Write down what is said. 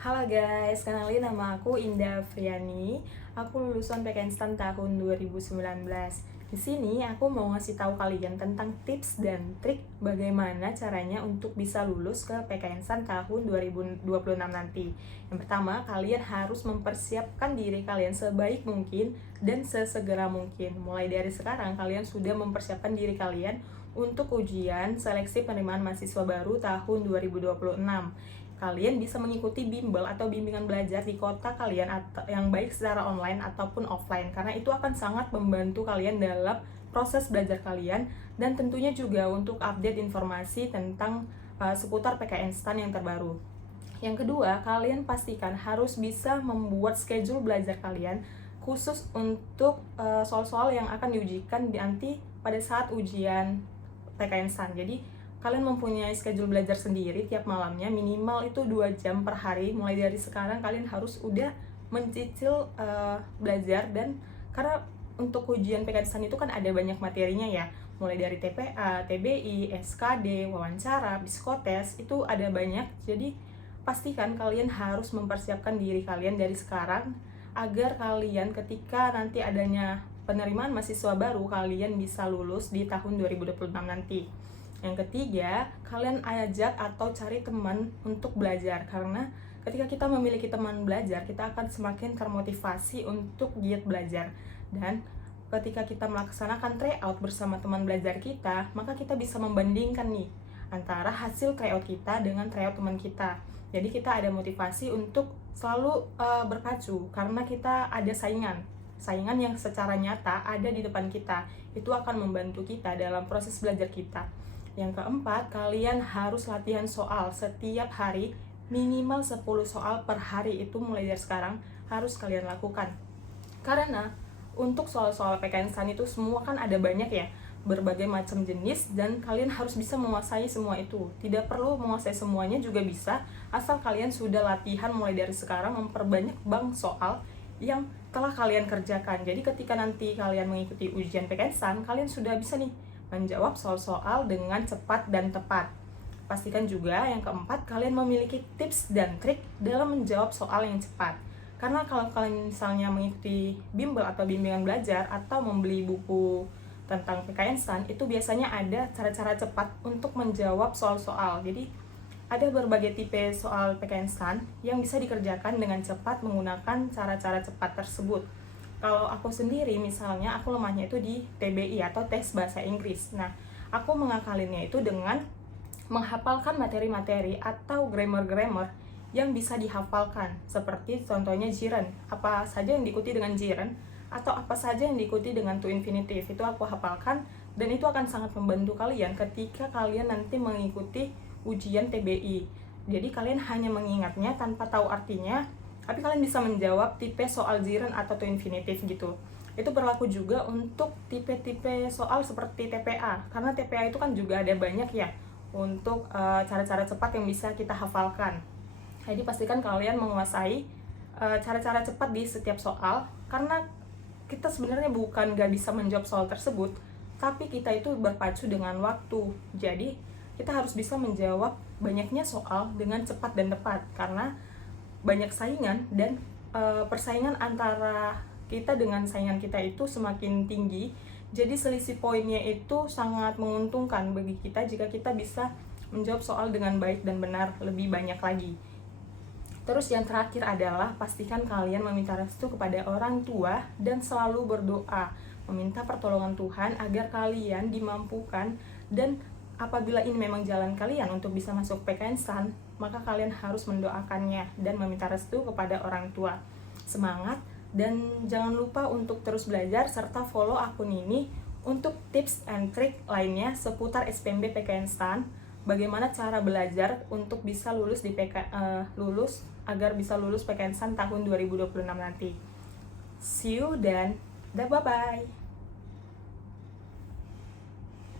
Halo guys, kenalin nama aku Indah Friani. Aku lulusan PKN STAN tahun 2019. Di sini aku mau ngasih tahu kalian tentang tips dan trik bagaimana caranya untuk bisa lulus ke PKN STAN tahun 2026 nanti. Yang pertama, kalian harus mempersiapkan diri kalian sebaik mungkin dan sesegera mungkin. Mulai dari sekarang kalian sudah mempersiapkan diri kalian untuk ujian seleksi penerimaan mahasiswa baru tahun 2026. Kalian bisa mengikuti bimbel atau bimbingan belajar di kota kalian atau yang baik secara online ataupun offline, karena itu akan sangat membantu kalian dalam proses belajar kalian dan tentunya juga untuk update informasi tentang seputar PKN STAN yang terbaru. Yang kedua, kalian pastikan harus bisa membuat schedule belajar kalian khusus untuk soal-soal yang akan diujikan nanti pada saat ujian PKN STAN. Jadi kalian mempunyai schedule belajar sendiri tiap malamnya, minimal itu 2 jam per hari. Mulai dari sekarang kalian harus udah mencicil belajar, dan karena untuk ujian PKN STAN itu kan ada banyak materinya ya, mulai dari TPA, TBI, SKD, wawancara, psikotes, itu ada banyak. Jadi pastikan kalian harus mempersiapkan diri kalian dari sekarang agar kalian ketika nanti adanya penerimaan mahasiswa baru, kalian bisa lulus di tahun 2026 nanti. Yang ketiga, kalian ajak atau cari teman untuk belajar, karena ketika kita memiliki teman belajar, kita akan semakin termotivasi untuk giat belajar. Dan ketika kita melaksanakan tryout bersama teman belajar kita, maka kita bisa membandingkan nih antara hasil tryout kita dengan tryout teman kita. Jadi kita ada motivasi untuk selalu berpacu, karena kita ada saingan yang secara nyata ada di depan kita. Itu akan membantu kita dalam proses belajar kita. Yang keempat, kalian harus latihan soal setiap hari, minimal 10 soal per hari. Itu mulai dari sekarang harus kalian lakukan. Karena untuk soal-soal PKN STAN itu semua kan ada banyak ya, berbagai macam jenis, dan kalian harus bisa menguasai semua itu. Tidak perlu menguasai semuanya juga bisa, asal kalian sudah latihan mulai dari sekarang memperbanyak bank soal yang telah kalian kerjakan. Jadi ketika nanti kalian mengikuti ujian PKN STAN, kalian sudah bisa nih menjawab soal-soal dengan cepat dan tepat. Pastikan juga yang keempat, kalian memiliki tips dan trik dalam menjawab soal yang cepat. Karena kalau kalian misalnya mengikuti bimbel atau bimbingan belajar atau membeli buku tentang PKN STAN, itu biasanya ada cara-cara cepat untuk menjawab soal-soal. Jadi ada berbagai tipe soal PKN STAN yang bisa dikerjakan dengan cepat menggunakan cara-cara cepat tersebut. Kalau aku sendiri misalnya, aku lemahnya itu di TBI atau tes bahasa Inggris. Nah, aku mengakalinnya itu dengan menghafalkan materi-materi atau grammar-grammar yang bisa dihafalkan. Seperti contohnya gerund, apa saja yang diikuti dengan gerund, atau apa saja yang diikuti dengan to infinitive. Itu aku hafalkan, dan itu akan sangat membantu kalian ketika kalian nanti mengikuti ujian TBI. Jadi kalian hanya mengingatnya tanpa tahu artinya, tapi kalian bisa menjawab tipe soal gerund atau to infinitive gitu. Itu berlaku juga untuk tipe-tipe soal seperti TPA, karena TPA itu kan juga ada banyak ya untuk cara-cara cepat yang bisa kita hafalkan. Jadi pastikan kalian menguasai cara-cara cepat di setiap soal, karena kita sebenarnya bukan gak bisa menjawab soal tersebut, tapi kita itu berpacu dengan waktu. Jadi kita harus bisa menjawab banyaknya soal dengan cepat dan tepat, karena banyak saingan, dan persaingan antara kita dengan saingan kita itu semakin tinggi. Jadi selisih poinnya itu sangat menguntungkan bagi kita jika kita bisa menjawab soal dengan baik dan benar lebih banyak lagi. Terus yang terakhir adalah pastikan kalian meminta restu kepada orang tua dan selalu berdoa, meminta pertolongan Tuhan agar kalian dimampukan, dan apabila ini memang jalan kalian untuk bisa masuk PKN STAN, maka kalian harus mendoakannya dan meminta restu kepada orang tua. Semangat, dan jangan lupa untuk terus belajar serta follow akun ini untuk tips and trik lainnya seputar SPMB PKN STAN, bagaimana cara belajar untuk bisa lulus agar bisa lulus PKN STAN tahun 2026 nanti. See you, dan bye-bye.